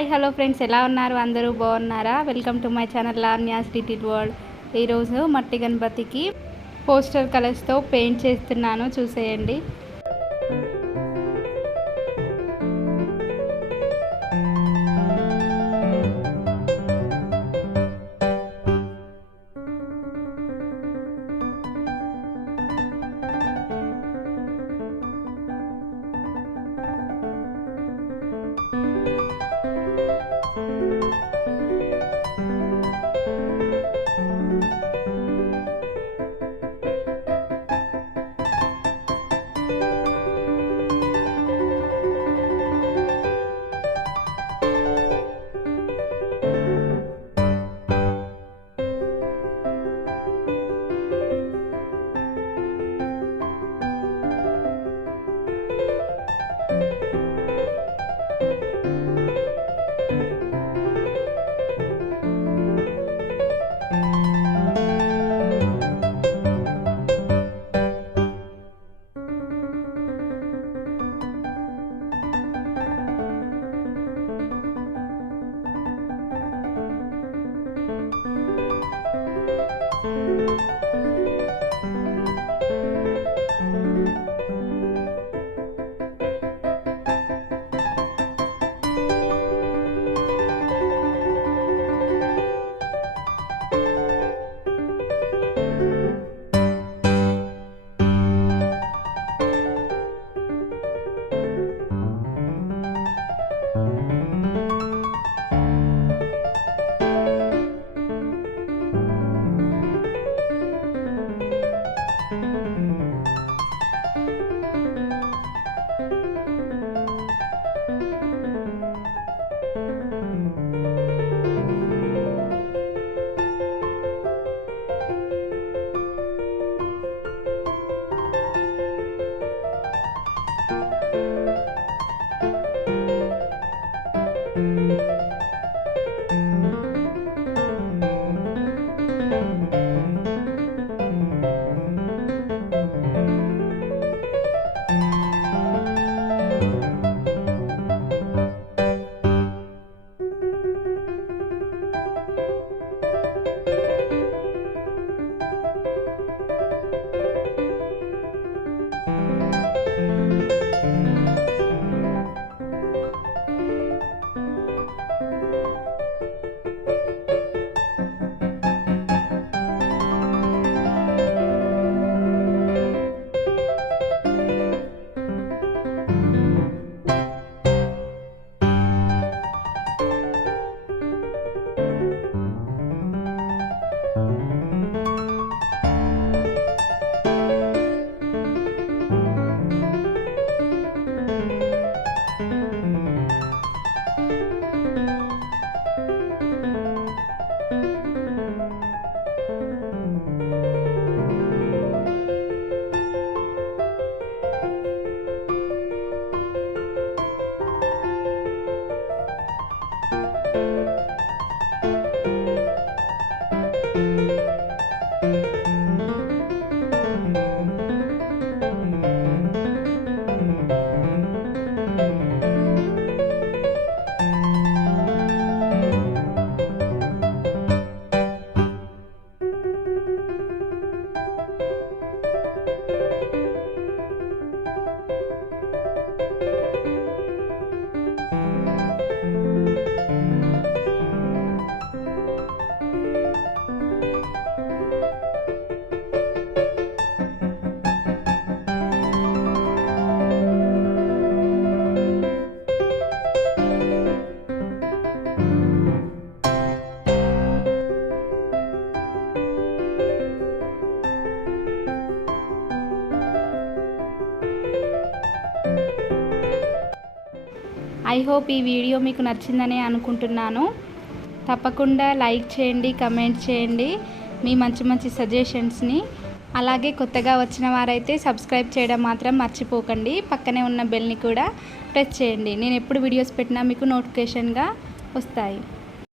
Hi hello friends, ఎలా ఉన్నారు? అందరూ బాగున్నారా? Welcome to my channel Lavanya slittleworld. ఈరోజు మట్టి గణపతికి పోస్టర్ కలర్స్తో పెయింట్ చేస్తున్నాను, చూసేయండి. ఐ హోప్ ఈ వీడియో మీకు నచ్చిందని అనుకుంటున్నాను. తప్పకుండా లైక్ చేయండి, కమెంట్ చేయండి మీ మంచి మంచి సజెషన్స్ని. అలాగే కొత్తగా వచ్చిన వారైతే సబ్స్క్రైబ్ చేయడం మాత్రం మర్చిపోకండి. పక్కనే ఉన్న బెల్ని కూడా ప్రెస్ చేయండి. నేను ఎప్పుడు వీడియోస్ పెట్టినా మీకు నోటిఫికేషన్గా వస్తాయి.